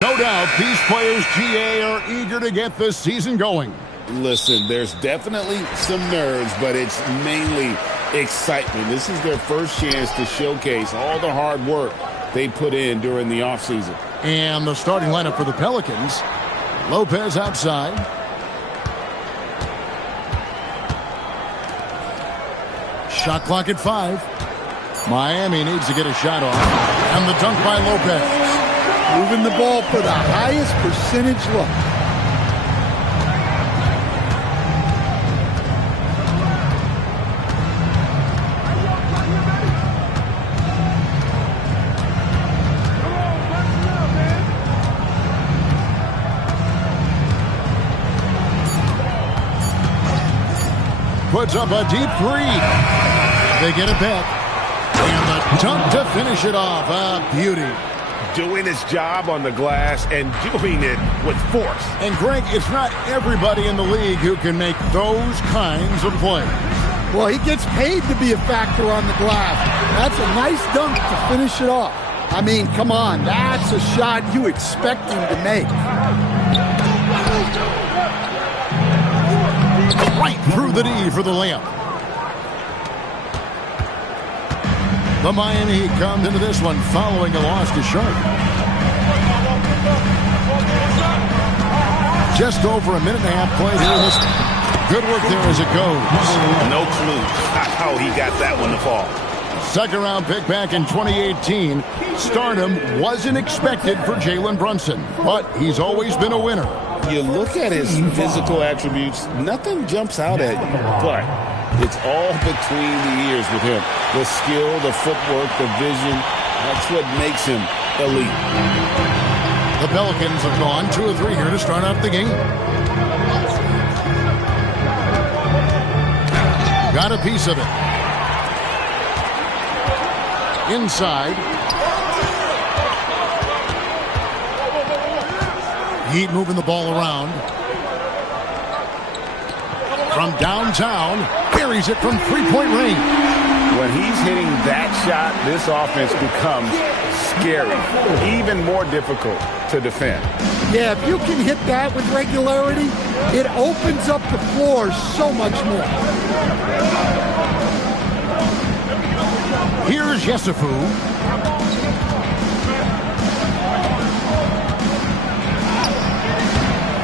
No doubt these players, GA, are eager to get this season going. Listen, there's definitely some nerves, but it's mainly excitement. This is their first chance to showcase all the hard work they put in during the offseason. And the starting lineup for the Pelicans. Lopez outside. Shot clock at 5. Miami needs to get a shot off. And the dunk by Lopez. Moving the ball for the highest percentage look. Puts up a deep 3. They get it back. And the dunk to finish it off. A beauty. Doing his job on the glass and doing it with force. And Greg, it's not everybody in the league who can make those kinds of plays. Well, he gets paid to be a factor on the glass. That's a nice dunk to finish it off. I mean, come on, that's a shot you expect him to make. Right through the D for the layup. The Miami Heat comes into this one following a loss to Charlotte. Just over a minute and a half played here in this. Good work there as it goes. No clue how he got that one to fall. Second round pick back in 2018. Stardom wasn't expected for Jalen Brunson, but he's always been a winner. You look at his physical attributes, nothing jumps out at you, but it's all between the ears with him. The skill, the footwork, the vision, that's what makes him elite. The Pelicans have gone 2 of 3 here to start out the game. Got a piece of it. Inside. Heat moving the ball around. From downtown, carries it from three-point range. When he's hitting that shot, this offense becomes scary, even more difficult to defend. Yeah, if you can hit that with regularity, it opens up the floor so much more. Here's Yesufu.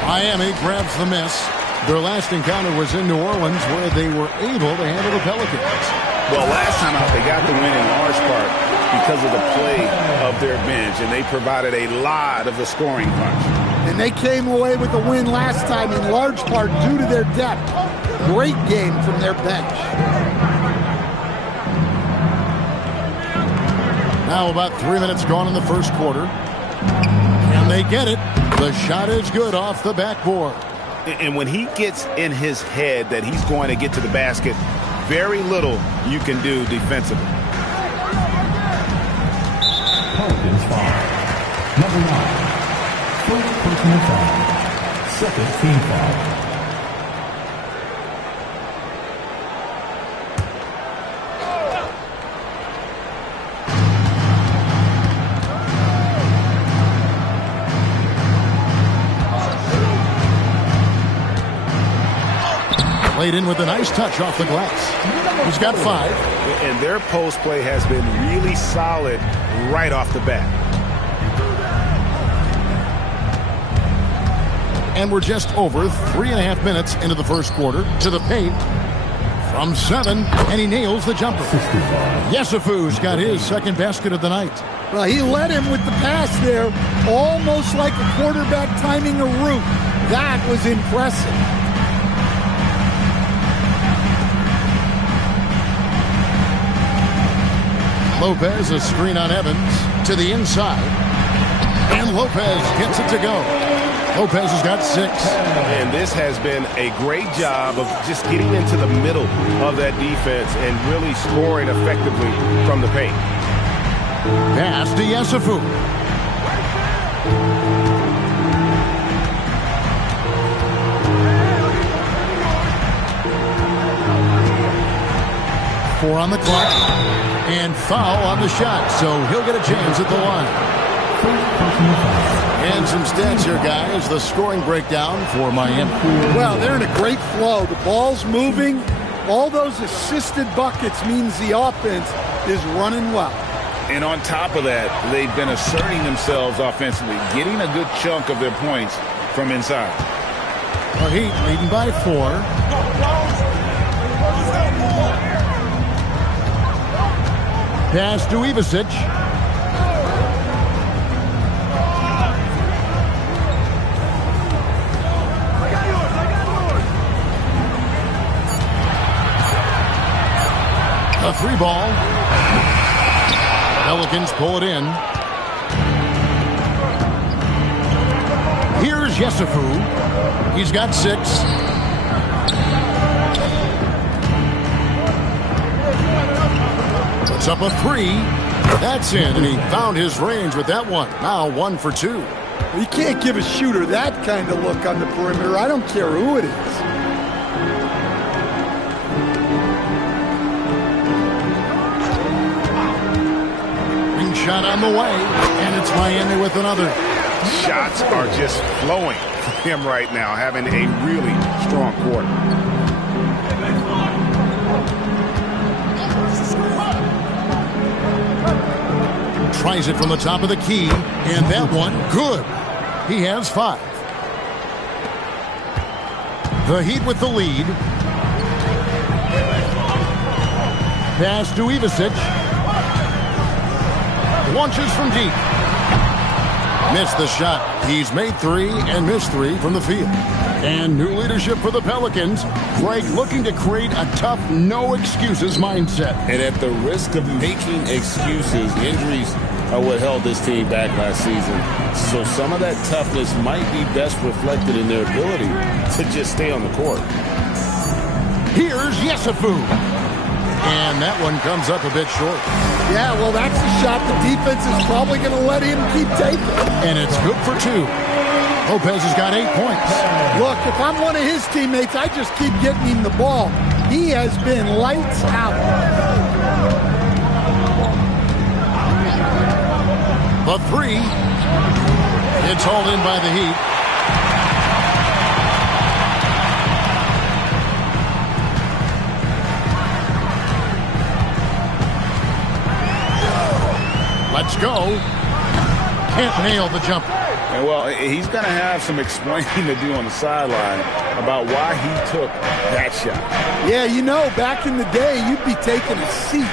Miami grabs the miss. Their last encounter was in New Orleans, where they were able to handle the Pelicans. Well, last time out, they got the win in large part because of the play of their bench, and they provided a lot of the scoring punch. And they came away with the win last time in large part due to their depth. Great game from their bench. Now about 3 minutes gone in the first quarter. And they get it. The shot is good off the backboard. And when he gets in his head that he's going to get to the basket, very little you can do defensively. Pelicans foul. Number 9. First personal foul. Second team foul. Laid in with a nice touch off the glass. He's got 5. And their post play has been really solid right off the bat. And we're just over 3.5 minutes into the first quarter. To the paint. From 7, and he nails the jumper. Yesufu's got his second basket of the night. Well, he led him with the pass there, almost like a quarterback timing a route. That was impressive. Lopez, a screen on Evans to the inside. And Lopez gets it to go. Lopez has got 6. And this has been a great job of just getting into the middle of that defense and really scoring effectively from the paint. Pass to Yesufu. Four on the clock. And foul on the shot, so he'll get a chance at the line. And some stats here, guys. The scoring breakdown for Miami. Well, they're in a great flow. The ball's moving. All those assisted buckets means the offense is running well. And on top of that, they've been asserting themselves offensively, getting a good chunk of their points from inside. The Heat leading by 4. Pass to Ivasic. A 3 ball. Pelicans pull it in. Here's Yesufu. He's got 6. Puts up a 3. That's in, and he found his range with that one. Now 1 for 2. You can't give a shooter that kind of look on the perimeter. I don't care who it is. Shot on the way, and it's Miami with another. Shots are just flowing for him right now, having a really strong quarter. Tries it from the top of the key, and that one, good. He has 5. The Heat with the lead. Pass to Ivasic. Launches from deep. Missed the shot. He's made 3 and missed 3 from the field. And new leadership for the Pelicans. Greg looking to create a tough, no excuses mindset. And at the risk of making excuses, injuries are what held this team back last season. So some of that toughness might be best reflected in their ability to just stay on the court. Here's Yesufu. And that one comes up a bit short. Yeah, well, that's a shot the defense is probably going to let him keep taking. And it's good for 2. Lopez has got 8 points. Look, if I'm one of his teammates, I just keep getting him the ball. He has been lights out. The 3. It's hauled in by the Heat. Let's go. Can't nail the jumper. And well, he's going to have some explaining to do on the sideline about why he took that shot. Yeah, you know, back in the day, you'd be taking a seat.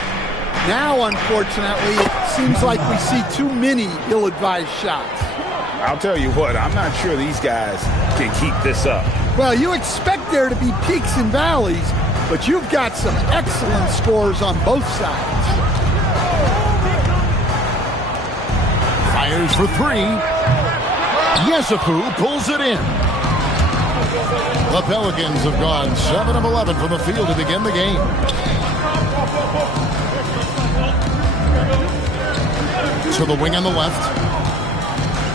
Now, unfortunately, it seems like we see too many ill-advised shots. I'll tell you what, I'm not sure these guys can keep this up. Well, you expect there to be peaks and valleys, but you've got some excellent scores on both sides. Fires for 3. Yesufu pulls it in. The Pelicans have gone 7 of 11 from the field to begin the game. To the wing on the left.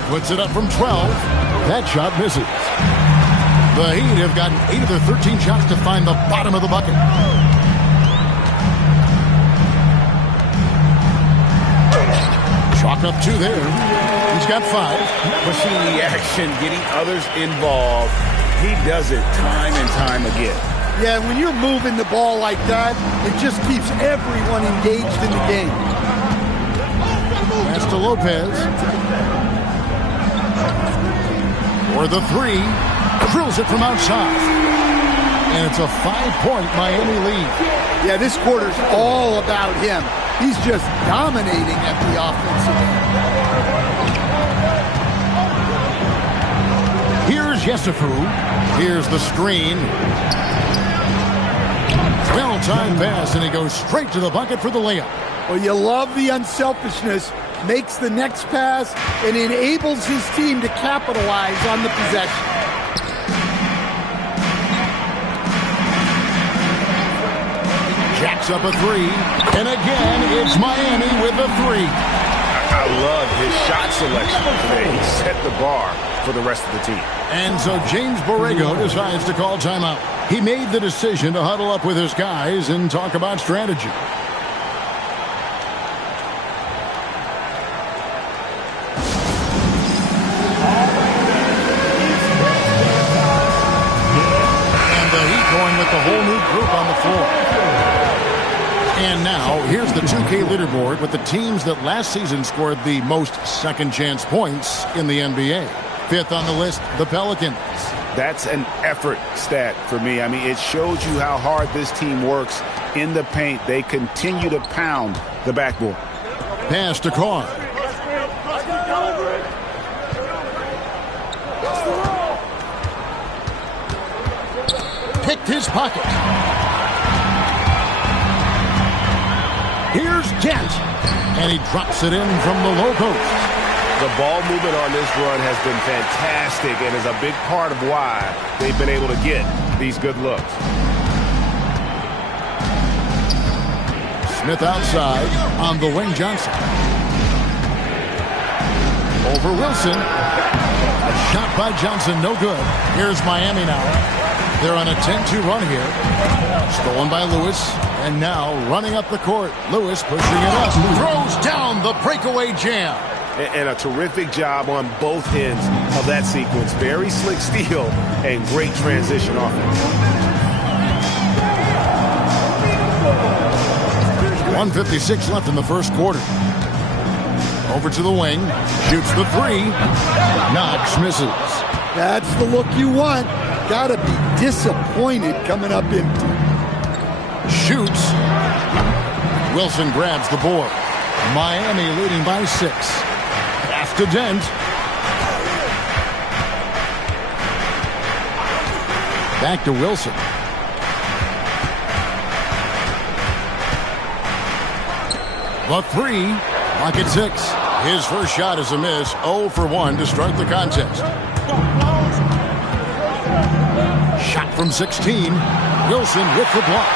Puts it up from 12. That shot misses. The Heat have gotten 8 of their 13 shots to find the bottom of the bucket. Chalk up 2 there. He's got 5. Pushing the action, getting others involved. He does it time and time again. Yeah, when you're moving the ball like that, it just keeps everyone engaged in the game. Pass to Lopez. For the 3. Drills it from outside. And it's a 5-point Miami lead. Yeah, this quarter's all about him. He's just dominating at the offensive end. Here's Yesufu. Here's the screen. Well-timed pass, and he goes straight to the bucket for the layup. Well, you love the unselfishness. Makes the next pass and enables his team to capitalize on the possession. Jacks up a 3, and again, it's Miami with a 3. I love his shot selection today. He set the bar for the rest of the team. And so James Borrego decides to call timeout. He made the decision to huddle up with his guys and talk about strategy. with a whole new group on the floor. And now, here's the 2K leaderboard with the teams that last season scored the most second-chance points in the NBA. Fifth on the list, the Pelicans. That's an effort stat for me. I mean, it shows you how hard this team works in the paint. They continue to pound the backboard. Pass to Carr. Picked his pocket. Here's Gent. And he drops it in from the low post. The ball movement on this run has been fantastic and is a big part of why they've been able to get these good looks. Smith outside on the wing. Johnson. Over Wilson. A shot by Johnson, no good. Here's Miami now. They're on a 10-2 run here. Stolen by Lewis. And now running up the court. Lewis pushing it up. Throws down the breakaway jam. And a terrific job on both ends of that sequence. Very slick steal and great transition offense. 1:56 left in the first quarter. Over to the wing. Shoots the three. Knox misses. That's the look you want. Gotta be disappointed coming up empty. Shoots. Wilson grabs the board. Miami leading by 6. Pass to Dent. Back to Wilson. The three. Lock at 6. His first shot is a miss. 0 for 1 to start the contest. Shot from 16. Wilson with the block.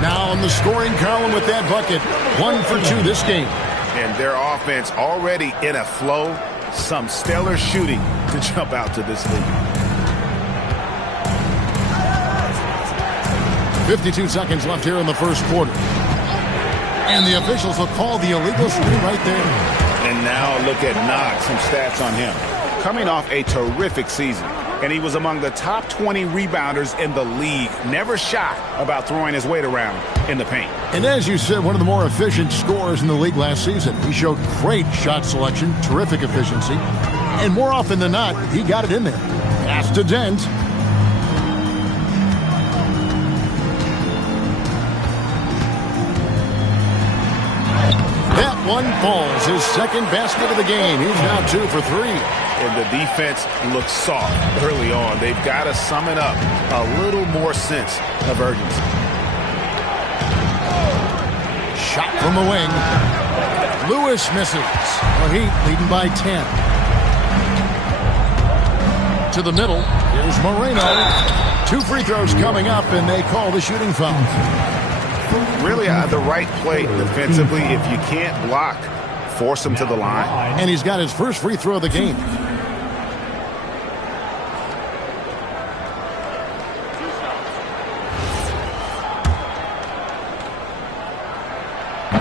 Now on the scoring column with that bucket. 1 for 2 this game. And their offense already in a flow. Some stellar shooting to jump out to this lead. 52 seconds left here in the first quarter. And the officials will call the illegal screen right there. And now look at Knox, some stats on him. Coming off a terrific season, and he was among the top 20 rebounders in the league. Never shy about throwing his weight around in the paint. And as you said, one of the more efficient scorers in the league last season. He showed great shot selection, terrific efficiency, and more often than not, he got it in there. Pass to Dent. That one falls, his second basket of the game. He's now 2 for 3. And the defense looks soft early on. They've got to sum it up. A little more sense of urgency. Shot from the wing. Lewis misses. The Heat leading by 10. To the middle. Here's Moreno. 2 free throws coming up, and they call the shooting foul. Really the right play defensively. If you can't block, force him to the line. And he's got his first free throw of the game.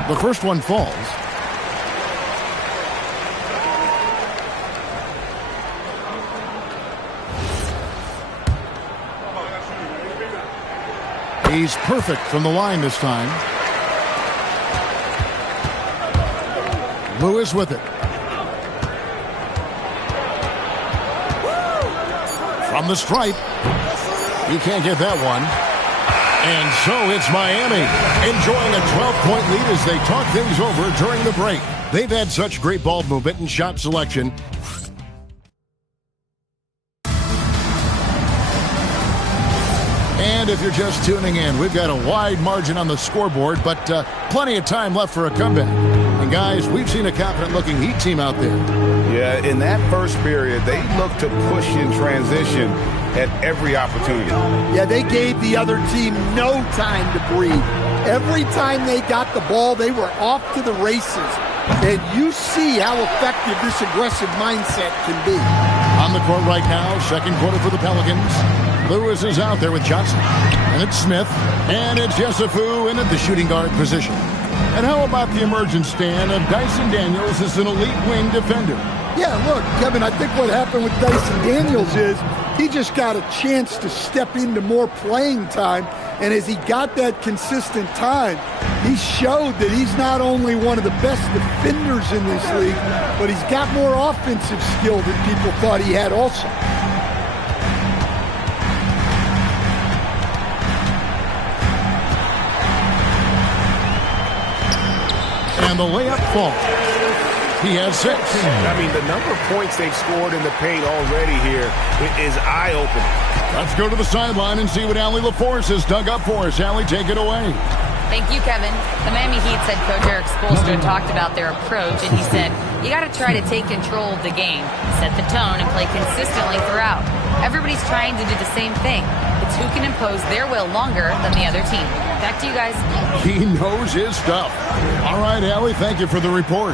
The first one falls. He's perfect from the line this time. Lewis with it. From the stripe. He can't get that one. And so it's Miami enjoying a 12-point lead as they talk things over during the break. They've had such great ball movement and shot selection. And if you're just tuning in, we've got a wide margin on the scoreboard, but plenty of time left for a comeback. And guys, we've seen a confident-looking Heat team out there. Yeah, in that first period, they looked to push in transition at every opportunity. Yeah, they gave the other team no time to breathe. Every time they got the ball, they were off to the races. And you see how effective this aggressive mindset can be. On the court right now, second quarter for the Pelicans. Lewis is out there with Johnson. And it's Smith. And it's Yesufu in at the shooting guard position. And how about the emergence, Stan, of Dyson Daniels as an elite wing defender? Yeah, look, Kevin, I think what happened with Dyson Daniels is he just got a chance to step into more playing time. And as he got that consistent time, he showed that he's not only one of the best defenders in this league, but he's got more offensive skill than people thought he had also. And the layup falls. He has 6. I mean, the number of points they've scored in the paint already here is eye-opening. Let's go to the sideline and see what Allie LaForce has dug up for us. Allie, take it away. Thank you, Kevin. The Miami Heat's head coach Eric Spoelstra talked about their approach, and he said, you got to try to take control of the game, set the tone, and play consistently throughout. Everybody's trying to do the same thing. It's who can impose their will longer than the other team. Back to you guys. He knows his stuff. All right, Allie, thank you for the report.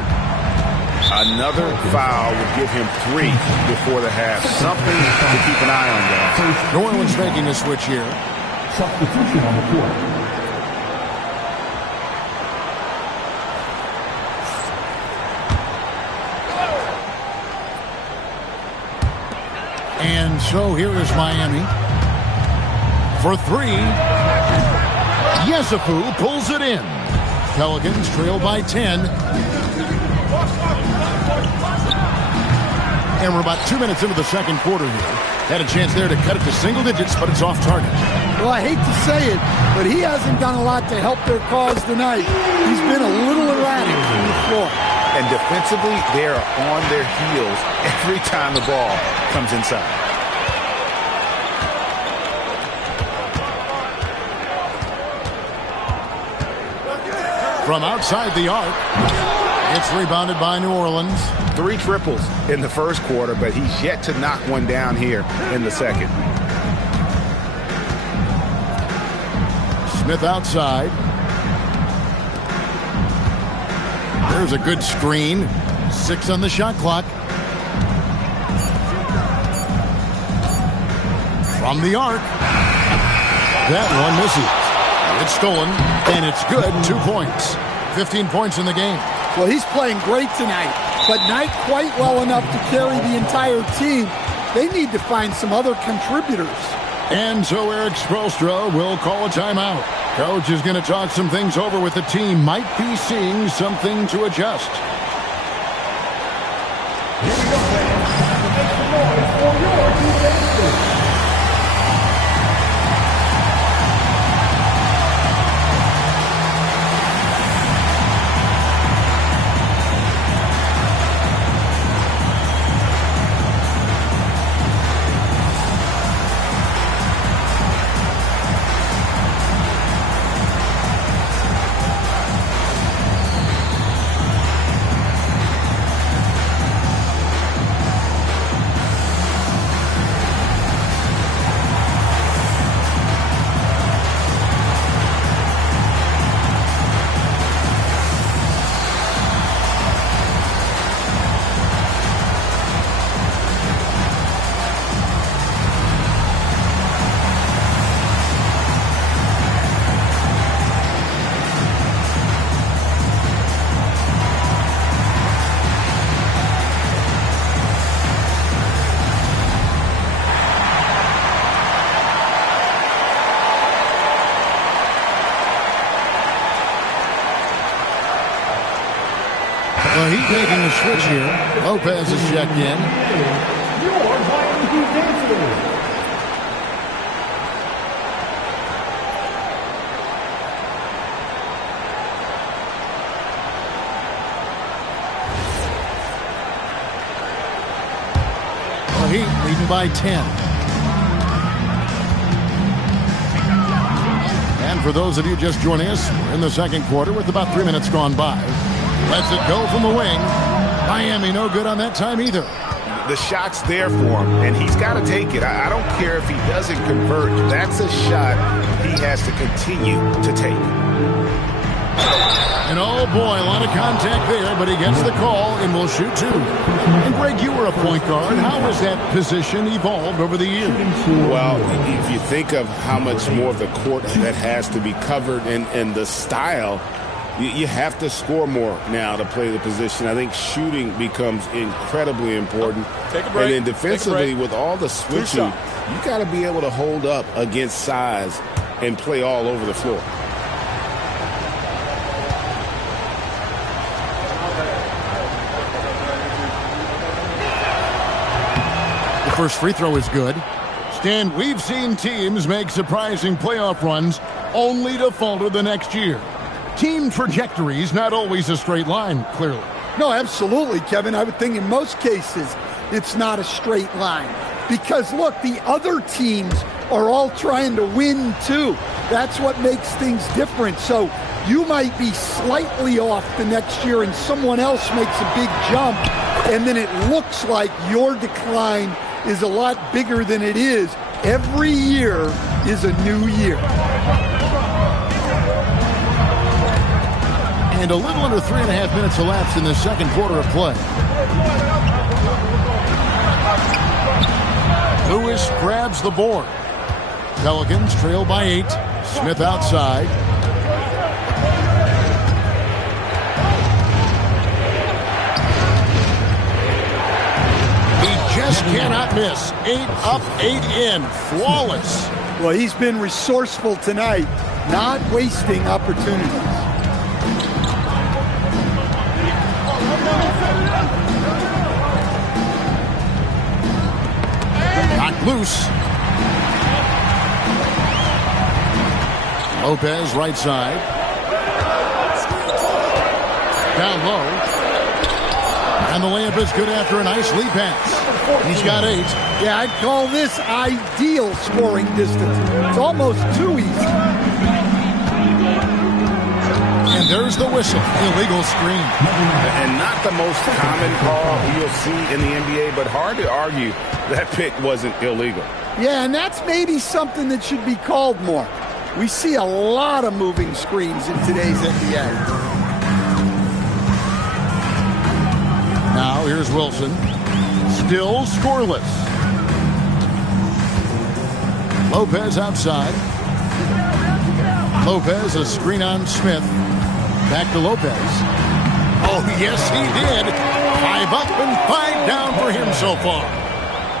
Another foul would give him 3 before the half. Something to keep an eye on, guys. New Orleans making a switch here. Substitution on the court. And so here is Miami. For 3, Yesufu pulls it in. Pelicans trail by 10. And we're about 2 minutes into the second quarter here. Had a chance there to cut it to single digits, but it's off target. Well, I hate to say it, but he hasn't done a lot to help their cause tonight. He's been a little erratic on the floor. And defensively, they are on their heels every time the ball comes inside. From outside the arc, it's rebounded by New Orleans. 3 triples in the first quarter, but he's yet to knock one down here in the second. Smith outside. There's a good screen. 6 on the shot clock. From the arc. That one misses. It's stolen, and it's good. 2 points. 15 points in the game. Well, he's playing great tonight, but not quite well enough to carry the entire team. They need to find some other contributors. And so Eric Spoelstra will call a timeout. Coach is going to talk some things over with the team. Might be seeing something to adjust. Here we go, fans. Time to make some noise for your defense. Well, he's making a switch here. Lopez is checked in. Your Miami Heat dancers. Well, Heat leading by 10. And for those of you just joining us, we're in the second quarter with about 3 minutes gone by. Lets it go from the wing. Miami no good on that time either. The shot's there for him, and he's got to take it. I don't care if he doesn't convert. That's a shot he has to continue to take. And oh boy, a lot of contact there, but he gets the call and will shoot 2. And Greg, you were a point guard. How has that position evolved over the years? Well, if you think of how much more of the court that has to be covered and the style You have to score more now to play the position. I think shooting becomes incredibly important. Take a break. And then defensively, with all the switching, you got to be able to hold up against size and play all over the floor. The first free throw is good. Stan, we've seen teams make surprising playoff runs only to falter the next year. Team trajectory is not always a straight line, clearly. No, absolutely, Kevin. I would think in most cases it's not a straight line. Because, look, the other teams are all trying to win, too. That's what makes things different. So you might be slightly off the next year and someone else makes a big jump, and then it looks like your decline is a lot bigger than it is. Every year is a new year. And a little under 3.5 minutes elapsed in the second quarter of play. Lewis grabs the board. Pelicans trail by 8. Smith outside. He just cannot miss. 8 up, 8 in. Flawless. Well, he's been resourceful tonight, not wasting opportunities. Knocked loose. Lopez right side. Down low. And the layup is good after a nice lead pass. He's got 8. Yeah, I'd call this ideal scoring distance. It's almost too easy. And there's the whistle. Illegal screen. And not the most common call you'll see in the NBA, but hard to argue that pick wasn't illegal. Yeah, and that's maybe something that should be called more. We see a lot of moving screens in today's NBA. Now here's Wilson. Still scoreless. Lopez outside. Lopez, a screen on Smith. Back to Lopez. Oh, yes, he did. 5 up and 5 down for him so far.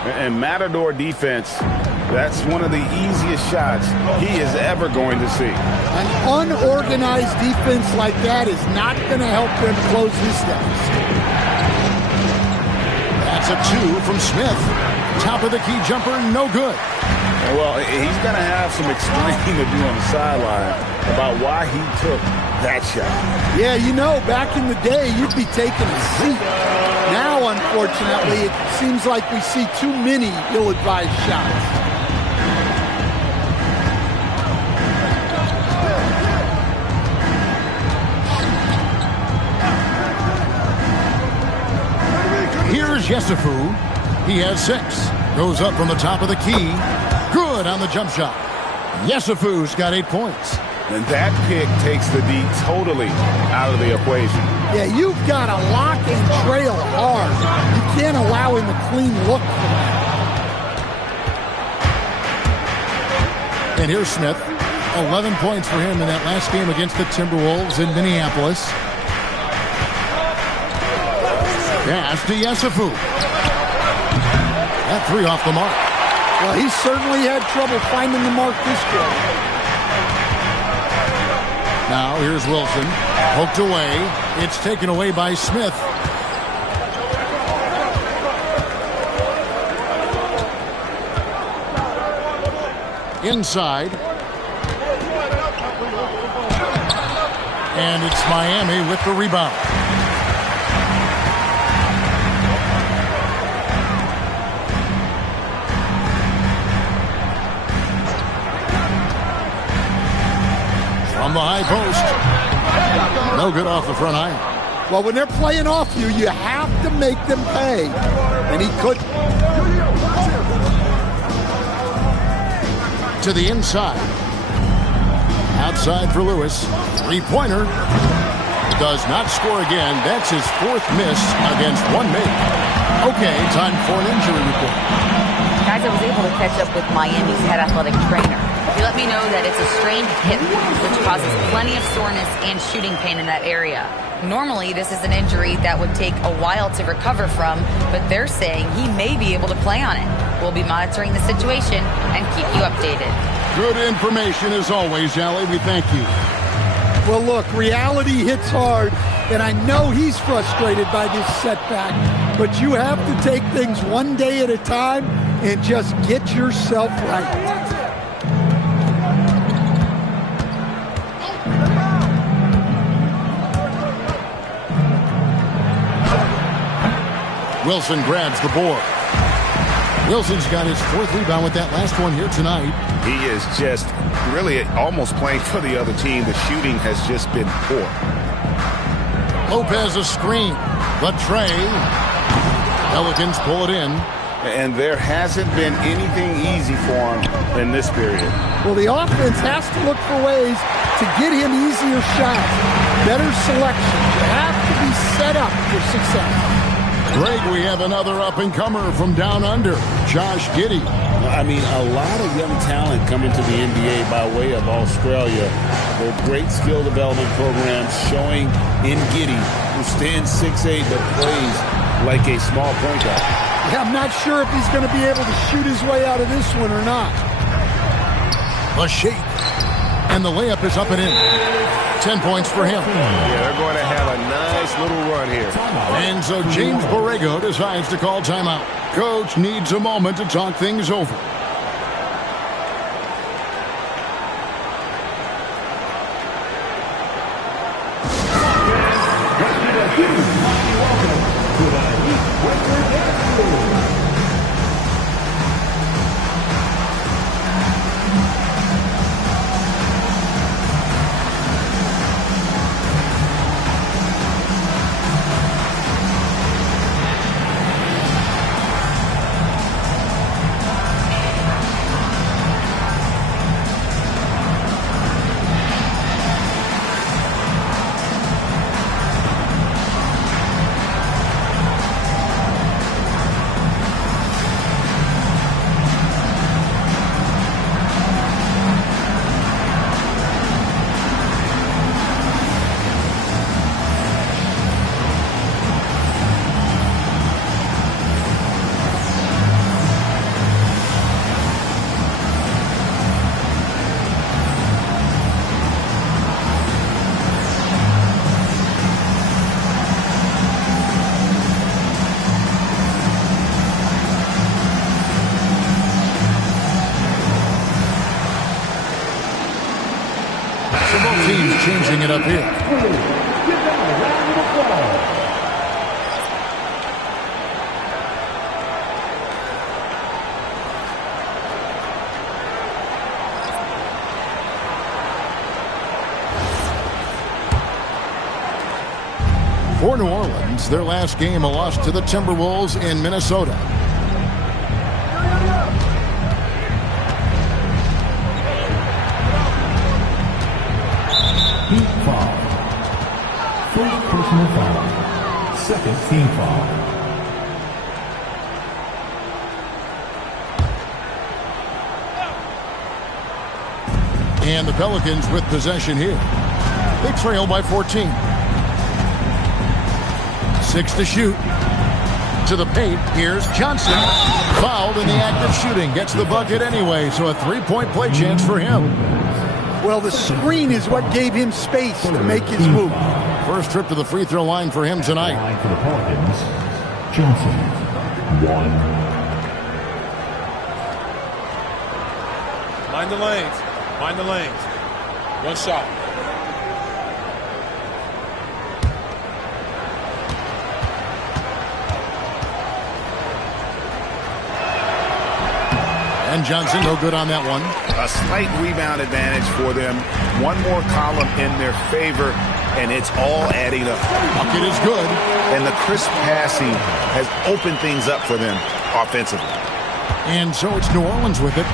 And Matador defense, that's one of the easiest shots he is ever going to see. An unorganized defense like that is not going to help them close this deficit. That's a 2 from Smith. Top of the key jumper, no good. Well, he's going to have some explaining to do on the sideline about why he took that shot. Yeah, you know, back in the day, you'd be taking a seat. Now, unfortunately, it seems like we see too many ill-advised shots. Here's Yesufu. He has 6. Goes up from the top of the key. Good on the jump shot. Yesufu's got 8 points. And that pick takes the D totally out of the equation. Yeah, you've got to lock and trail hard. You can't allow him a clean look for that. And here's Smith. 11 points for him in that last game against the Timberwolves in Minneapolis. Pass to Yesufu. That 3 off the mark. Well, he certainly had trouble finding the mark this quarter. Now here's Wilson. Poked away. It's taken away by Smith. Inside. And it's Miami with the rebound. From the high post. No good off the front iron. Well, when they're playing off you, you have to make them pay. And he couldn't. To the inside. Outside for Lewis. 3-pointer. Does not score again. That's his 4th miss against 1 mate. Okay, time for an injury report. Guy Guys, I was able to catch up with Miami's head athletic trainer. He let me know that it's a strained hip, which causes plenty of soreness and shooting pain in that area. Normally, this is an injury that would take a while to recover from, but they're saying he may be able to play on it. We'll be monitoring the situation and keep you updated. Good information as always, Allie. We thank you. Well, look, reality hits hard, and I know he's frustrated by this setback, but you have to take things one day at a time and just get yourself right. Wilson grabs the board. Wilson's got his 4th rebound with that last one here tonight. He is just really almost playing for the other team. The shooting has just been poor. Lopez a screen. The tray. Pelicans pull it in. And there hasn't been anything easy for him in this period. Well, the offense has to look for ways to get him easier shots, better selection. You have to be set up for success. Greg, we have another up-and-comer from down under, Josh Giddey. I mean, a lot of young talent coming to the NBA by way of Australia. They're great skill development programs showing in Giddey, who stands 6'8", but plays like a small point guard. Yeah, I'm not sure if he's going to be able to shoot his way out of this one or not. A shake. And the layup is up and in. 10 points for him. Yeah, they're going to have a nice little run here. And so James Borrego decides to call timeout. Coach needs a moment to talk things over. Teams changing it up here. For New Orleans, their last game a loss to the Timberwolves in Minnesota. Heat foul. First personal foul. Second team foul. And the Pelicans with possession here. They trail by 14. 6 to shoot. To the paint. Here's Johnson. Fouled in the act of shooting. Gets the bucket anyway, so a 3-point play chance for him. Well, the screen is what gave him space to make his move. First trip to the free throw line for him tonight. Line for the Pelicans. Johnson, 1. Mind the lanes. Mind the lanes. One shot. And Johnson, no good on that one. A slight rebound advantage for them. One more column in their favor, and it's all adding up. Bucket is good. And the crisp passing has opened things up for them offensively. And so it's New Orleans with it.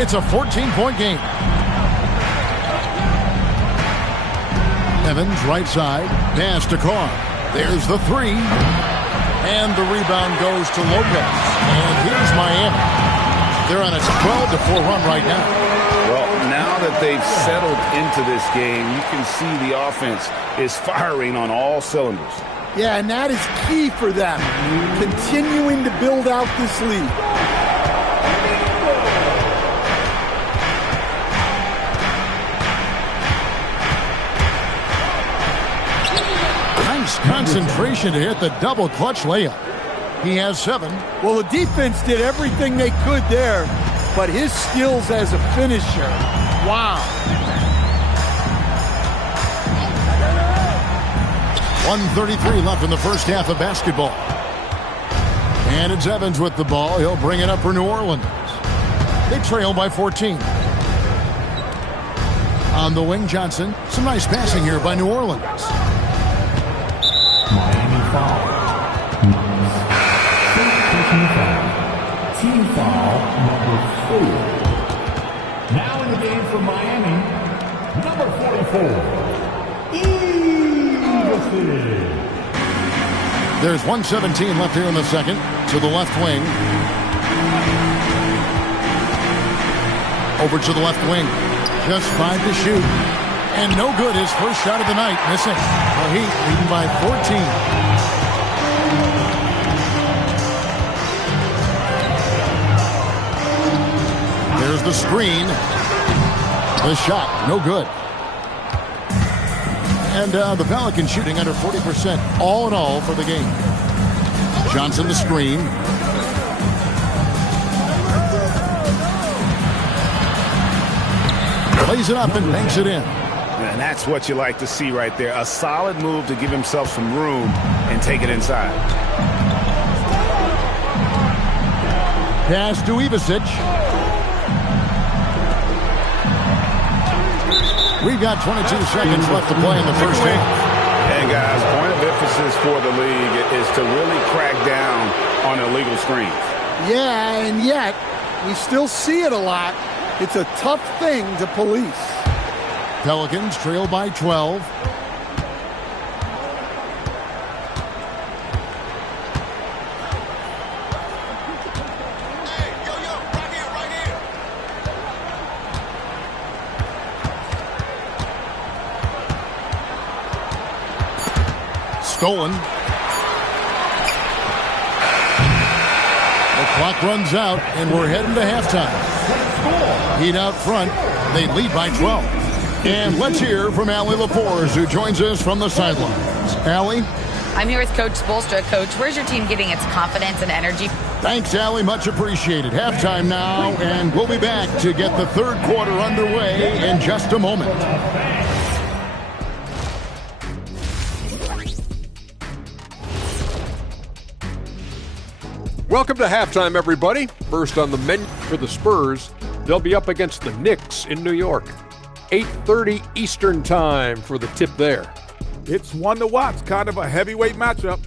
It's a 14-point game. Evans, right side. Pass to Carr. There's the three. And the rebound goes to Lopez. And here's Miami. They're on a 12-4 run right now. Well, now that they've settled into this game, you can see the offense is firing on all cylinders. Yeah, and that is key for them, continuing to build out this lead. Nice concentration to hit the double clutch layup. He has 7. Well, the defense did everything they could there, but his skills as a finisher, wow. 1:33 left in the first half of basketball. And it's Evans with the ball. He'll bring it up for New Orleans. They trail by 14. On the wing, Johnson. Some nice passing here by New Orleans. Miami foul. Team foul number 4. Now in the game for Miami, number 44. There's 1:17 left here in the second. To the left wing. Over to the left wing. Just 5 to shoot. And no good. His first shot of the night. Missing. The Heat leading by 14. There's the screen. The shot. No good. And the Pelicans shooting under 40% all in all for the game. Johnson the screen. Plays it up and banks it in. And that's what you like to see right there. A solid move to give himself some room and take it inside. Pass to Ivasic. We've got 22 seconds left to play in the first half. And guys, point of emphasis for the league is to really crack down on illegal screens. Yeah, and yet we still see it a lot. It's a tough thing to police. Pelicans trail by 12. Stolen. The clock runs out, and we're heading to halftime. Heat out front. They lead by 12. And let's hear from Allie LaForce, who joins us from the sidelines. Allie? I'm here with Coach Spoelstra. Coach, where's your team getting its confidence and energy? Thanks, Allie. Much appreciated. Halftime now, and we'll be back to get the third quarter underway in just a moment. Welcome to halftime, everybody. First on the menu for the Spurs, they'll be up against the Knicks in New York. 8:30 Eastern time for the tip there. It's one to watch, kind of a heavyweight matchup.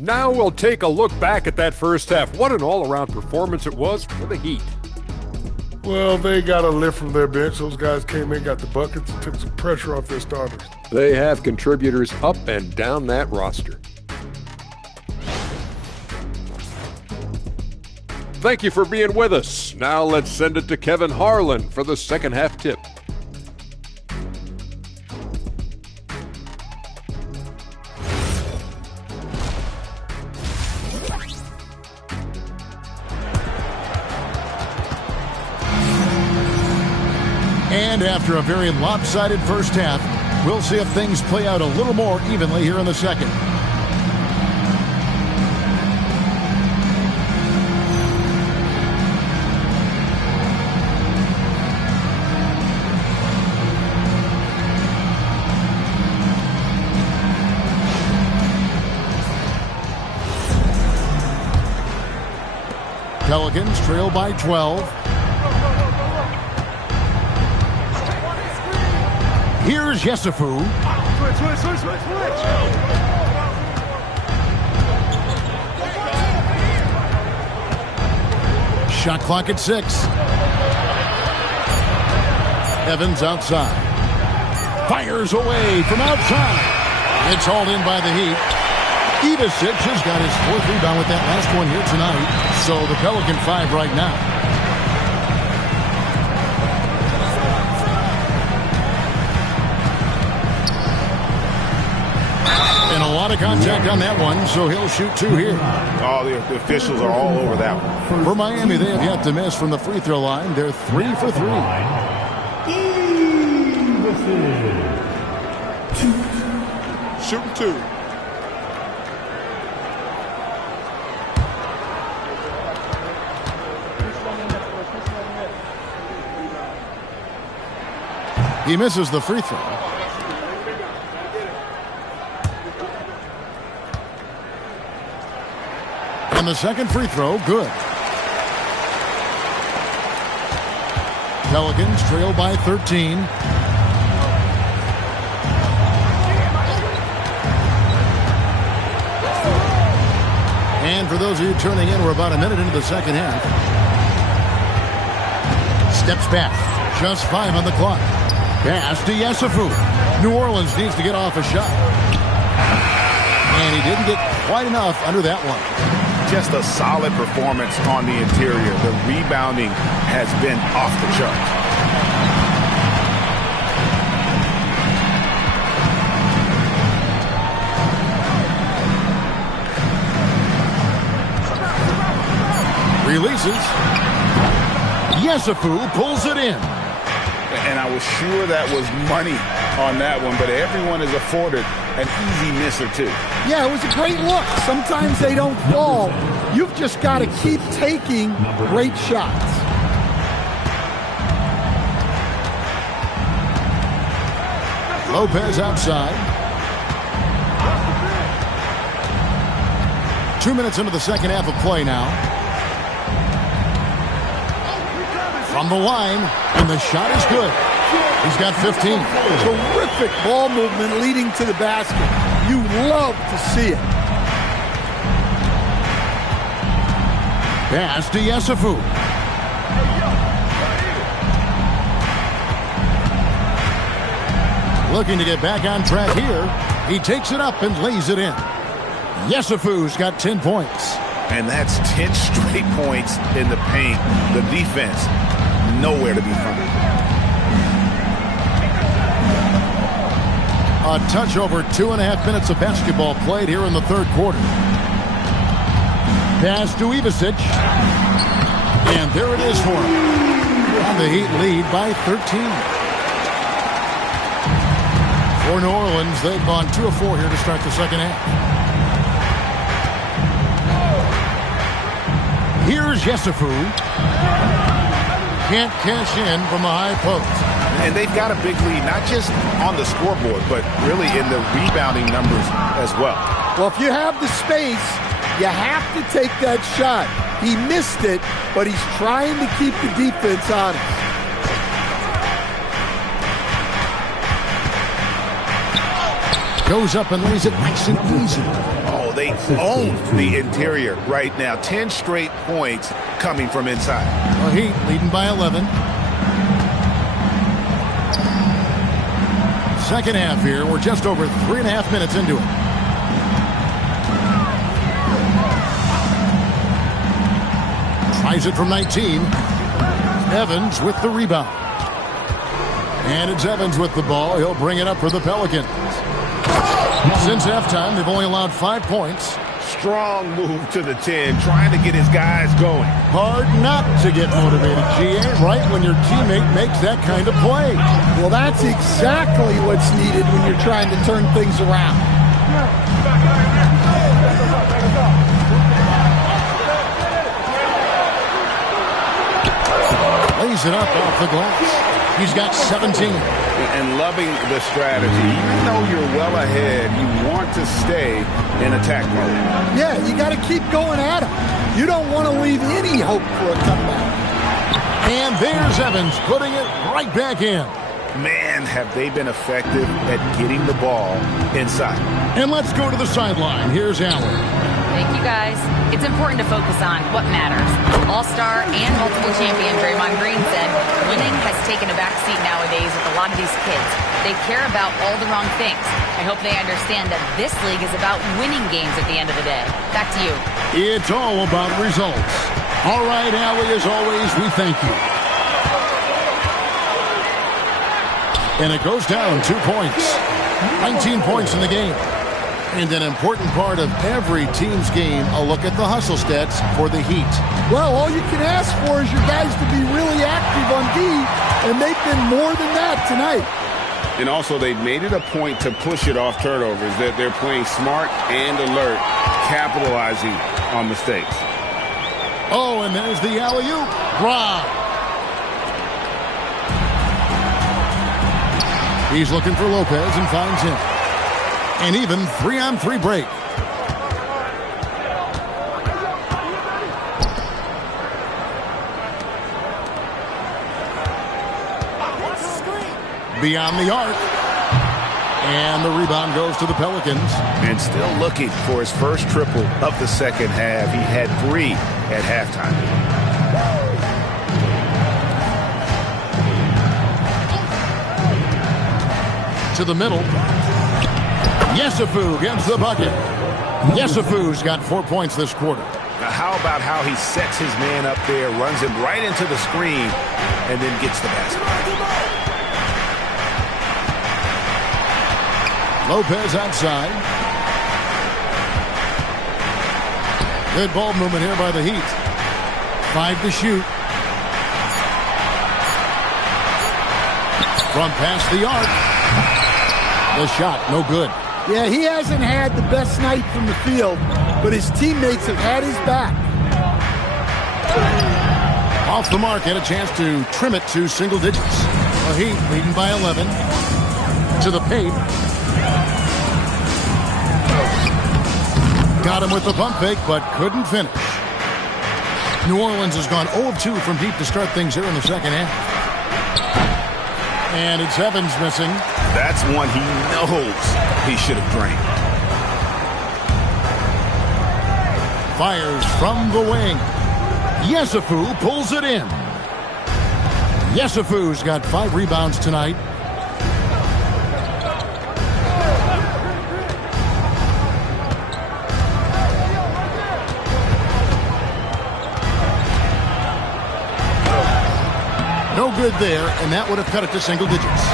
Now we'll take a look back at that first half. What an all-around performance it was for the Heat. Well, they got a lift from their bench. Those guys came in, got the buckets, and took some pressure off their starters. They have contributors up and down that roster. Thank you for being with us. Now let's send it to Kevin Harlan for the second half tip. And after a very lopsided first half, we'll see if things play out a little more evenly here in the second. Pelicans trail by 12. Here's Yesufu. Switch. Shot clock at 6. Evans outside. Fires away from outside. It's hauled in by the Heat. Ivasic has got his 4th rebound with that last one here tonight. So the Pelican 5 right now. And a lot of contact on that one, so he'll shoot 2 here. Oh, the officials are all over that one. For Miami, they have yet to miss from the free throw line. They're 3 for 3. Shooting 2. He misses the free throw. And the second free throw, good. Pelicans trail by 13. And for those of you tuning in, we're about a minute into the second half. Steps back. Just 5 on the clock. Pass to Yesufu. New Orleans needs to get off a shot. And he didn't get quite enough under that one. Just a solid performance on the interior. The rebounding has been off the charts. Releases. Yesufu pulls it in. And I was sure that was money on that one, but everyone is afforded an easy miss or 2. Yeah, it was a great look. Sometimes they don't fall. You've just got to keep taking great shots. Lopez outside. 2 minutes into the second half of play now. From the line, and the shot is good. He's got 15. Terrific ball movement leading to the basket. You love to see it. Pass to Yesufu. Looking to get back on track here. He takes it up and lays it in. Yesufu's got 10 points. And that's 10 straight points in the paint. The defense, nowhere to be found. A touch over 2.5 minutes of basketball played here in the third quarter. Pass to Ivasic. And there it is for him. And the Heat lead by 13. For New Orleans, they've gone 2 of 4 here to start the second half. Here's Yesufu. Can't cash in from the high post. And they've got a big lead, not just on the scoreboard, but really in the rebounding numbers as well. Well, if you have the space, you have to take that shot. He missed it, but he's trying to keep the defense honest. Goes up and lays it nice and easy. Oh, they own the interior right now. 10 straight points coming from inside. Well, Heat leading by 11. Second half here. We're just over 3.5 minutes into it. Tries it from 19. Evans with the rebound. And it's Evans with the ball. He'll bring it up for the Pelicans. Since halftime, they've only allowed 5 points. Strong move to the 10, trying to get his guys going. Hard not to get motivated, GA, right when your teammate makes that kind of play. Well, that's exactly what's needed when you're trying to turn things around. Lays it up off the glass. He's got 17. And loving the strategy. Even though you're well ahead, you want to stay in attack mode. Yeah, you got to keep going at him. You don't want to leave any hope for a comeback. And there's Evans putting it right back in. Man, have they been effective at getting the ball inside. And let's go to the sideline. Here's Allen. Thank you, guys. It's important to focus on what matters. All-star and multiple champion Draymond Green said winning has taken a backseat nowadays with a lot of these kids. They care about all the wrong things. I hope they understand that this league is about winning games at the end of the day. Back to you. It's all about results. All right, Allie, as always, we thank you. And it goes down 2 points. 19 points in the game. And an important part of every team's game, a look at the hustle stats for the Heat. Well, all you can ask for is your guys to be really active on D, and they've been more than that tonight. And also, they've made it a point to push it off turnovers, that they're playing smart and alert, capitalizing on mistakes. Oh, and there's the alley-oop. Rob. He's looking for Lopez and finds him. An even 3-on-3 break. Beyond the arc. And the rebound goes to the Pelicans. And still looking for his first triple of the second half. He had 3 at halftime. To the middle. Yesufu gets the bucket. Yesufu's got 4 points this quarter. Now how about how he sets his man up there, runs him right into the screen, and then gets the basket. Lopez outside. Good ball movement here by the Heat. 5 to shoot. From past the arc. The shot, no good. Yeah, he hasn't had the best night from the field, but his teammates have had his back. Off the mark, had a chance to trim it to single digits. The Heat leading by 11. To the paint. Got him with the pump fake, but couldn't finish. New Orleans has gone 0 of 2 from deep to start things here in the second half. And it's Evans missing. That's one he knows he should have drained. Fires from the wing. Yesufu pulls it in. Yesufu's got 5 rebounds tonight. No good there, and that would have cut it to single digits.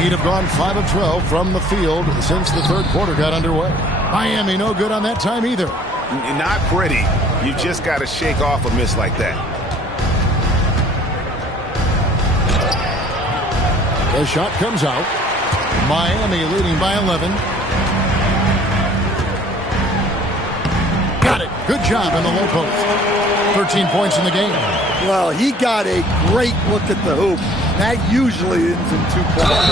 He'd have gone 5 of 12 from the field since the third quarter got underway. Miami no good on that time either. Not pretty. You just got to shake off a miss like that. The shot comes out. Miami leading by 11. Got it. Good job in the low post. 13 points in the game. Well, he got a great look at the hoop. That usually ends in 2 points.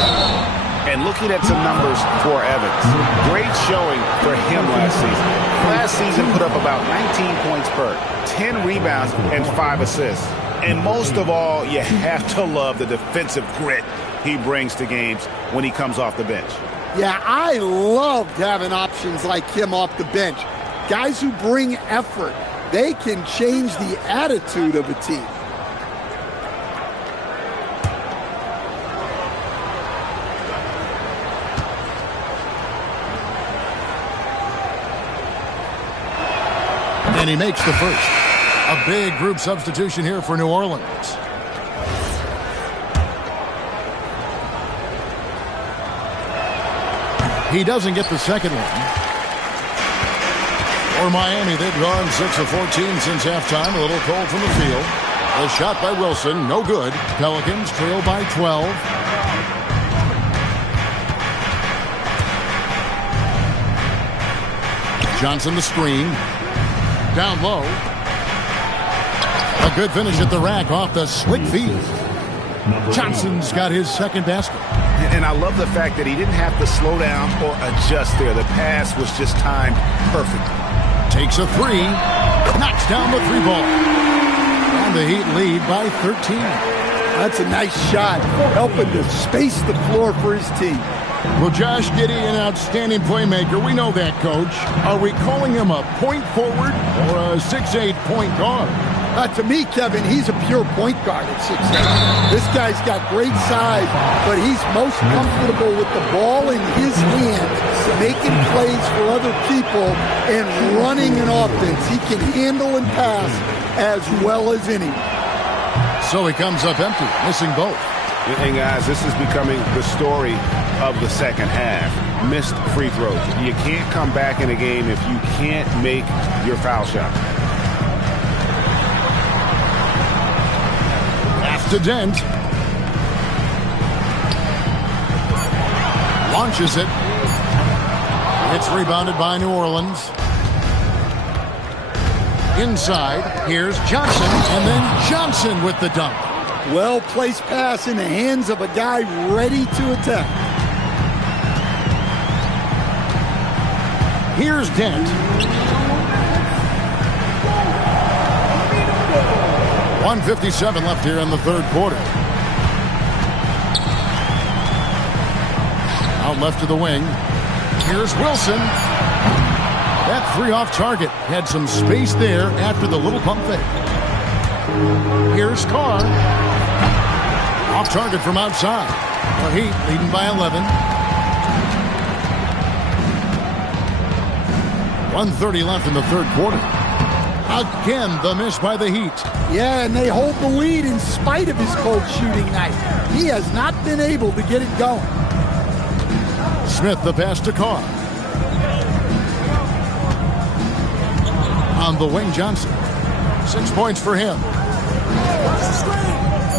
And looking at some numbers for Evans. Great showing for him last season. Last season put up about 19 points per, 10 rebounds, and 5 assists. And most of all, you have to love the defensive grit he brings to games when he comes off the bench. Yeah, I loved having options like him off the bench. Guys who bring effort. They can change the attitude of a team. And he makes the first. A big group substitution here for New Orleans. He doesn't get the second one. For Miami, they've gone 6 of 14 since halftime. A little cold from the field. A shot by Wilson, no good. Pelicans trail by 12. Johnson the screen. Down low. A good finish at the rack off the slick feed. Johnson's got his second basket. And I love the fact that he didn't have to slow down or adjust there. The pass was just timed perfectly. Takes a 3. Knocks down the 3 ball. And the Heat lead by 13. That's a nice shot, helping to space the floor for his team. Well, Josh Giddey, an outstanding playmaker. We know that, Coach. Are we calling him a point forward or a 6'8" point guard? To me, Kevin, he's a pure point guard at 6'8". This guy's got great size, but he's most comfortable with the ball in his hands, making plays for other people and running an offense. He can handle and pass as well as anyone. So he comes up empty, missing both. And guys, this is becoming the story of the second half. Missed free throws. You can't come back in a game if you can't make your foul shot. To Dent. Launches it. It's rebounded by New Orleans. Inside, here's Johnson, and then Johnson with the dunk. Well-placed pass in the hands of a guy ready to attack. Here's Dent. 1:57 left here in the third quarter. Out left to the wing. Here's Wilson. That three off target. Had some space there after the little pump fake. Here's Carr. Off target from outside. The Heat leading by 11. 1:30 left in the third quarter. Again, the miss by the Heat. Yeah, and they hold the lead in spite of his cold shooting night. He has not been able to get it going. Smith, the pass to Carr. On the wing, Johnson. 6 points for him.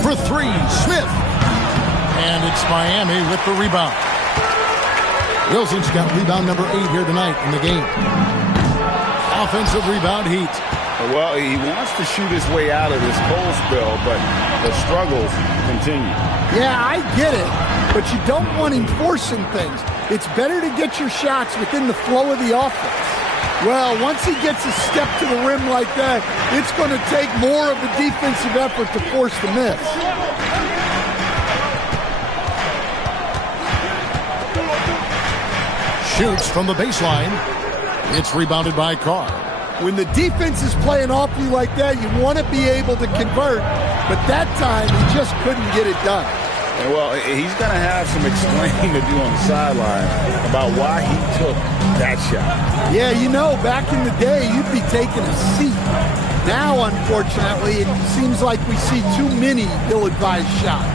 For three, Smith. And it's Miami with the rebound. Wilson's got rebound number 8 here tonight in the game. Offensive rebound, Heat. Well, he wants to shoot his way out of this cold spell, but the struggles continue. Yeah, I get it, but you don't want him forcing things. It's better to get your shots within the flow of the offense. Well, once he gets a step to the rim like that, it's going to take more of a defensive effort to force the miss. Shoots from the baseline. It's rebounded by Carr. When the defense is playing off you like that, you want to be able to convert, but that time he just couldn't get it done. And well, he's going to have some explaining to do on the sideline about why he took that shot. Yeah, you know, back in the day, you'd be taking a seat. Now, unfortunately, it seems like we see too many ill-advised shots.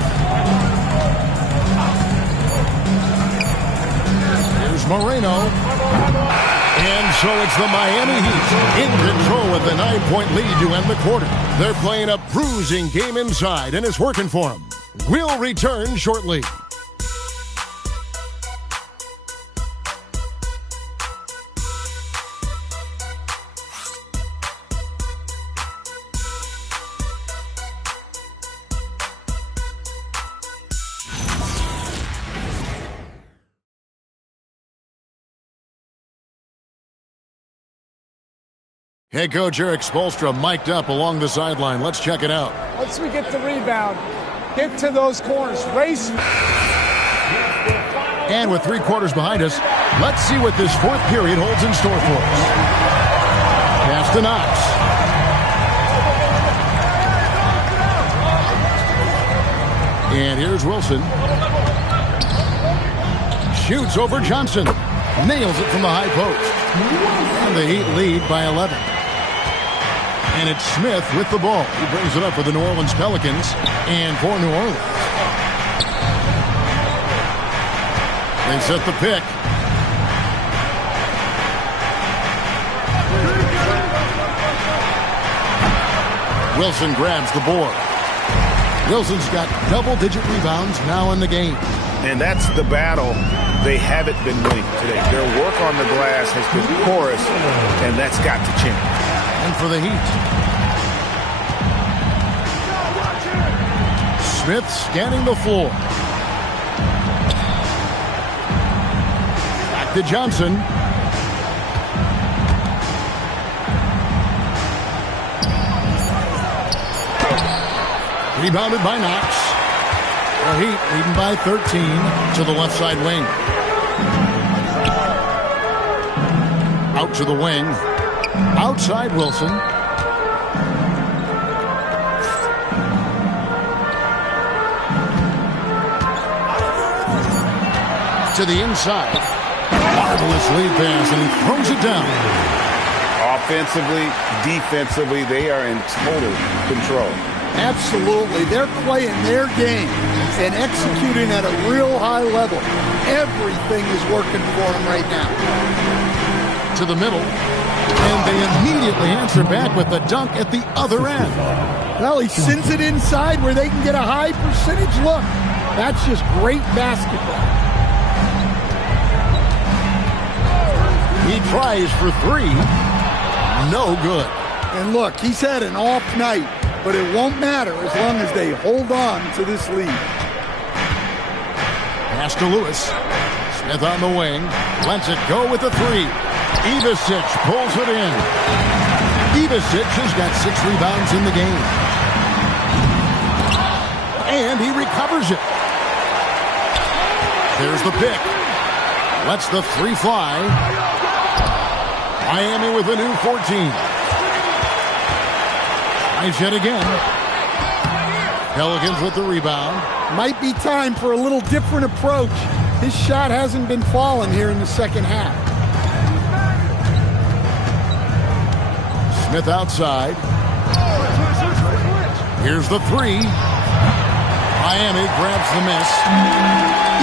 Here's Moreno. And so it's the Miami Heat in control with a 9-point lead to end the quarter. They're playing a bruising game inside, and it's working for them. We'll return shortly. Head coach Eric Spoelstra mic'd up along the sideline. Let's check it out. Once we get the rebound, get to those corners, race. And with 3 quarters behind us, let's see what this fourth period holds in store for us. Pass to Knox. And here's Wilson. Shoots over Johnson. Nails it from the high post. And the Heat lead by 11. And it's Smith with the ball. He brings it up for the New Orleans Pelicans and for New Orleans. They set the pick. Wilson grabs the board. Wilson's got double-digit rebounds now in the game. And that's the battle they haven't been winning today. Their work on the glass has been porous, and that's got to change. And for the Heat, Smith scanning the floor. Back to Johnson. Rebounded by Knox. The Heat leading by 13 to the left side wing. Out to the wing. Outside Wilson. To the inside. Marvelous lead pass, and he throws it down. Offensively, defensively, they are in total control. Absolutely. They're playing their game and executing at a real high level. Everything is working for them right now. To the middle. And they immediately answer back with the dunk at the other end. Well, he sends it inside where they can get a high percentage look. That's just great basketball. He tries for three. No good. And look, he's had an off night, but it won't matter as long as they hold on to this lead. Pass to Lewis. Smith on the wing. Lets it go with the three. Ivicic pulls it in. Ivicic has got 6 rebounds in the game. And he recovers it. There's the pick. Lets the three fly. Miami with a new 14. Tries yet again. Pelicans with the rebound. Might be time for a little different approach. His shot hasn't been falling here in the second half. Smith outside. Here's the three. Miami grabs the miss.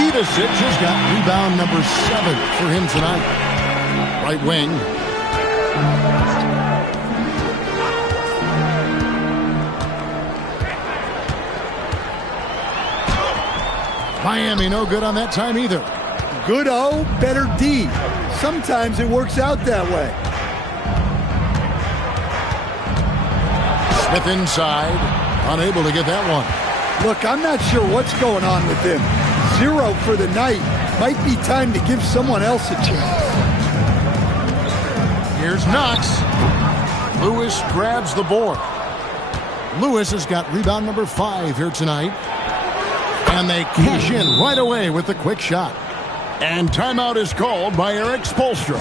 Ivicic has got rebound number 7 for him tonight. Right wing. Miami no good on that time either. Good O, better D. Sometimes it works out that way. Smith inside, unable to get that one. Look, I'm not sure what's going on with him. 0 for the night. Might be time to give someone else a chance. Here's Knox. Lewis grabs the board. Lewis has got rebound number 5 here tonight. And they cash in right away with the quick shot. And timeout is called by Eric Spoelstra.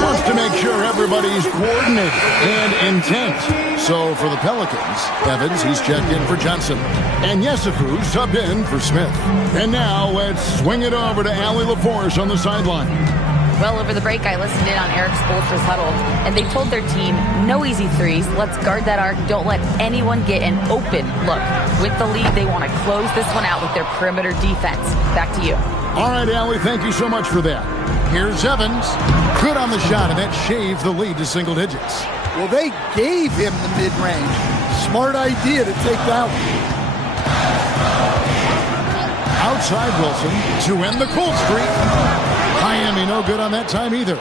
Wants to make sure everybody's coordinated and intent. So for the Pelicans, Evans, he's checked in for Johnson. And Yesufu subbed in for Smith. And now let's swing it over to Allie LaForce on the sideline. Well, over the break, I listened in on Eric Spoelstra's huddle, and they told their team, no easy threes. Let's guard that arc. Don't let anyone get an open look. With the lead, they want to close this one out with their perimeter defense. Back to you. All right, Allie, thank you so much for that. Here's Evans. Good on the shot, and that shaved the lead to single digits. Well, they gave him the mid-range. Smart idea to take that one. Outside Wilson to end the cold streak. Miami no good on that time either.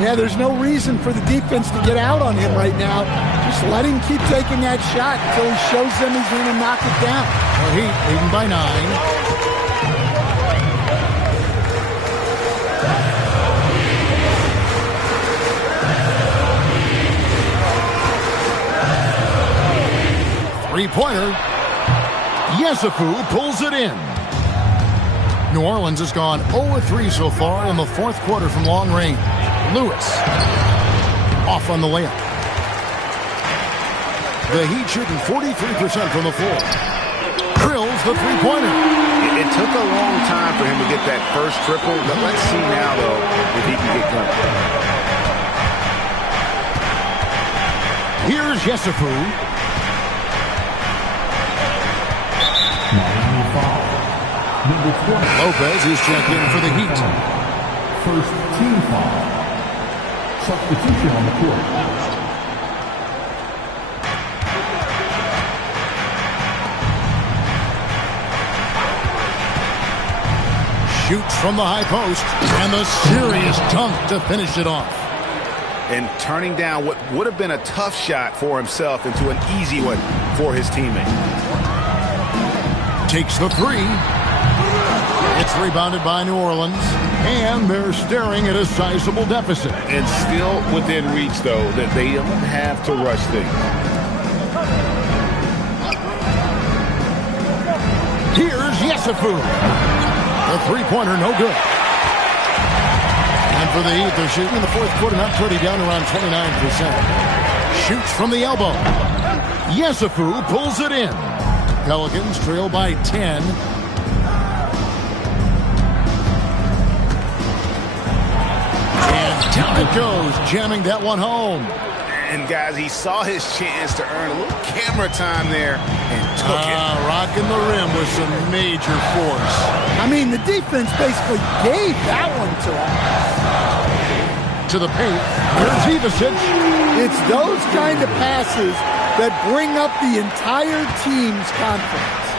Yeah, there's no reason for the defense to get out on him right now. Just let him keep taking that shot until he shows them he's going to knock it down. The Heat leading by 9. Three-pointer. Yesufu pulls it in. New Orleans has gone 0-3 so far in the fourth quarter from long range. Lewis off on the layup. The Heat shooting 43% from the floor. Drills the three-pointer. It took a long time for him to get that first triple, but let's see now, though, if he can get going. Here's Yesufu. Lopez is checked in for the Heat. First team foul. Substitution on the court. Shoots from the high post, and the serious dunk to finish it off. And turning down what would have been a tough shot for himself into an easy one for his teammate. Takes the three. It's rebounded by New Orleans, and they're staring at a sizable deficit. And still within reach, though, that they don't have to rush things. Here's Yesufu. The three-pointer, no good. And for the Heat, they're shooting in the fourth quarter, not pretty, down around 29%. Shoots from the elbow. Yesufu pulls it in. Pelicans trail by 10. And down it goes, jamming that one home. And, guys, he saw his chance to earn a little camera time there and took it. Rocking the rim with some major force. I mean, the defense basically gave that one to him. To the paint. Here's Ivasic. It's those kind of passes that bring up the entire team's confidence.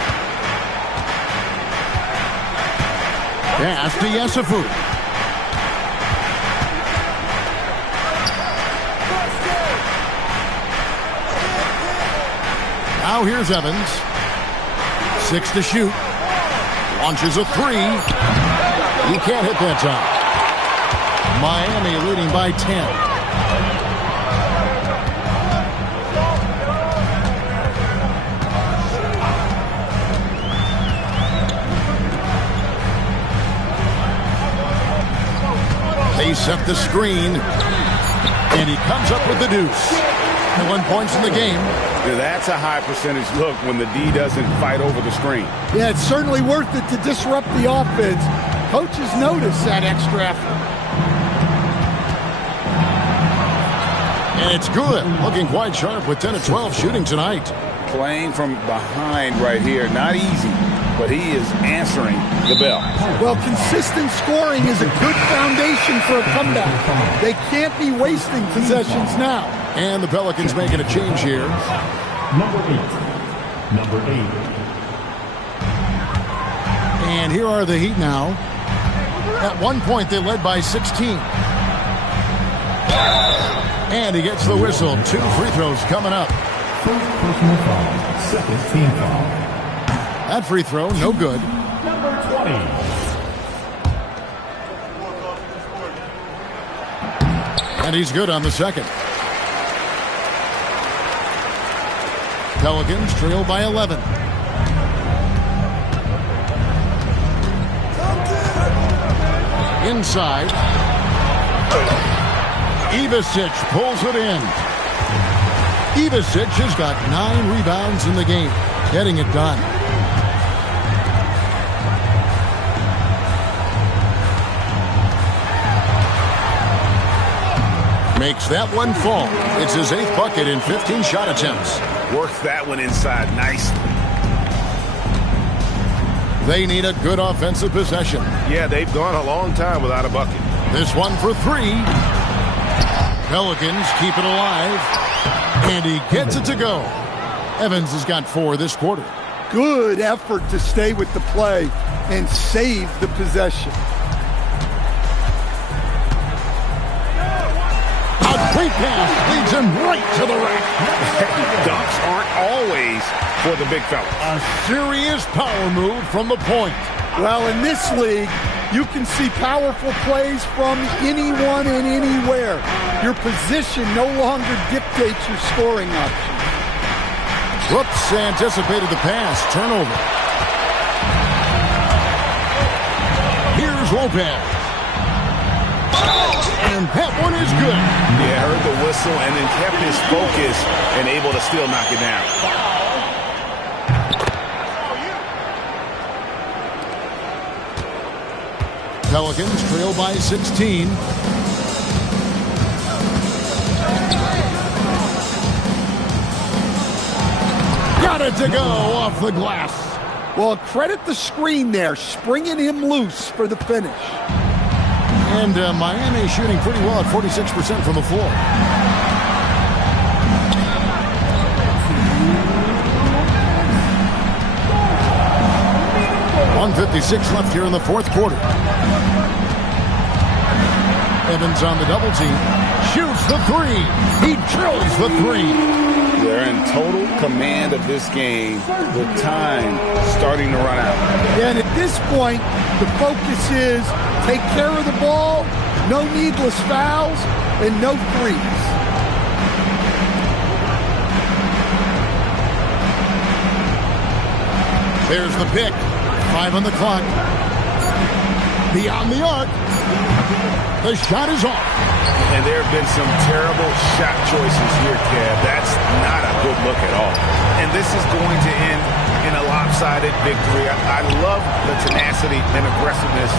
Pass to Yesufu. Now here's Evans. 6 to shoot. Launches a three. He can't hit that time. Miami leading by 10. They set the screen. And he comes up with the deuce. 1 points in the game. Yeah, that's a high percentage look when the D doesn't fight over the screen. Yeah, it's certainly worth it to disrupt the offense. Coaches notice that extra effort. And it's good. Looking quite sharp with 10 of 12 shooting tonight. Playing from behind right here. Not easy, but he is answering the bell. Well, consistent scoring is a good foundation for a comeback. They can't be wasting possessions now. And the Pelicans making a change here. Number 8. And here are the Heat now. At one point, they led by 16. And he gets the whistle. 2 free throws coming up. First personal foul. Second team foul. That free throw, no good. Number 20. And he's good on the second. Pelicans trail by 11. Inside. Ivasic pulls it in. Ivasic has got 9 rebounds in the game, getting it done. Makes that one fall. It's his 8th bucket in 15 shot attempts. Works that one inside nicely. They need a good offensive possession. Yeah, they've gone a long time without a bucket. This one for 3. Pelicans keep it alive. And he gets it to go. Evans has got 4 this quarter. Good effort to stay with the play and save the possession. A great pass leads him right to the rack. Dunks aren't always for the big fella. A serious power move from the point. Well, in this league, you can see powerful plays from anyone and anywhere. Your position no longer dictates your scoring option. Brooks anticipated the pass. Turnover. Here's Lopez. And that one is good. Yeah, heard the whistle and then kept his focus and able to still knock it down. Pelicans trail by 16. Got it to go off the glass. Well, credit the screen there, springing him loose for the finish. And Miami shooting pretty well at 46% from the floor. .156 left here in the fourth quarter. Evans on the double team. Shoots the 3. He drills the 3. They're in total command of this game with time starting to run out. And at this point, the focus is take care of the ball, no needless fouls, and no threes. There's the pick. 5 on the clock. Beyond the arc. The shot is off. And there have been some terrible shot choices here, Kev. That's not a good look at all. And this is going to end in a lopsided victory. I love the tenacity and aggressiveness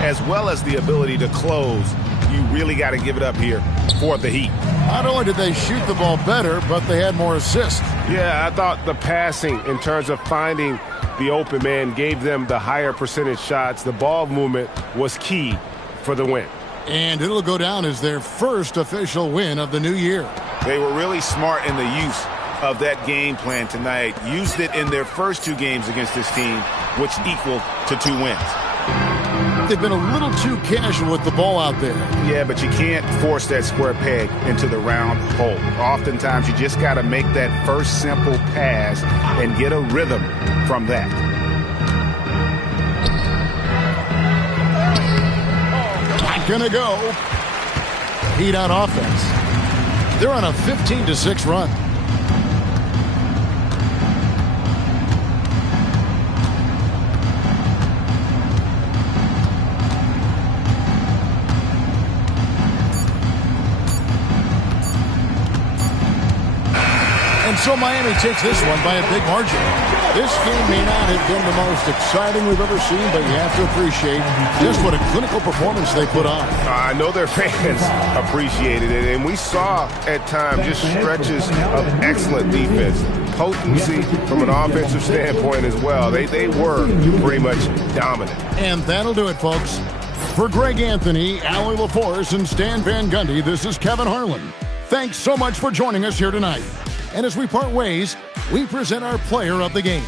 as well as the ability to close. You really got to give it up here for the Heat. Not only did they shoot the ball better, but they had more assists. Yeah, I thought the passing in terms of finding the open man gave them the higher percentage shots. The ball movement was key for the win. And it'll go down as their first official win of the new year. They were really smart in the use of that game plan tonight. Used it in their first 2 games against this team, which equaled to 2 wins. They've been a little too casual with the ball out there. Yeah, but you can't force that square peg into the round hole. Oftentimes, you just got to make that first simple pass and get a rhythm from that. Not gonna go. Heat on offense. They're on a 15-6 run. And so Miami takes this one by a big margin. This game may not have been the most exciting we've ever seen, but you have to appreciate just what a clinical performance they put on. I know their fans appreciated it, and we saw at times just stretches of excellent defense. Potency from an offensive standpoint as well. They were pretty much dominant. And that'll do it, folks. For Greg Anthony, Allie LaForce, and Stan Van Gundy, this is Kevin Harlan. Thanks so much for joining us here tonight. And as we part ways, we present our player of the game.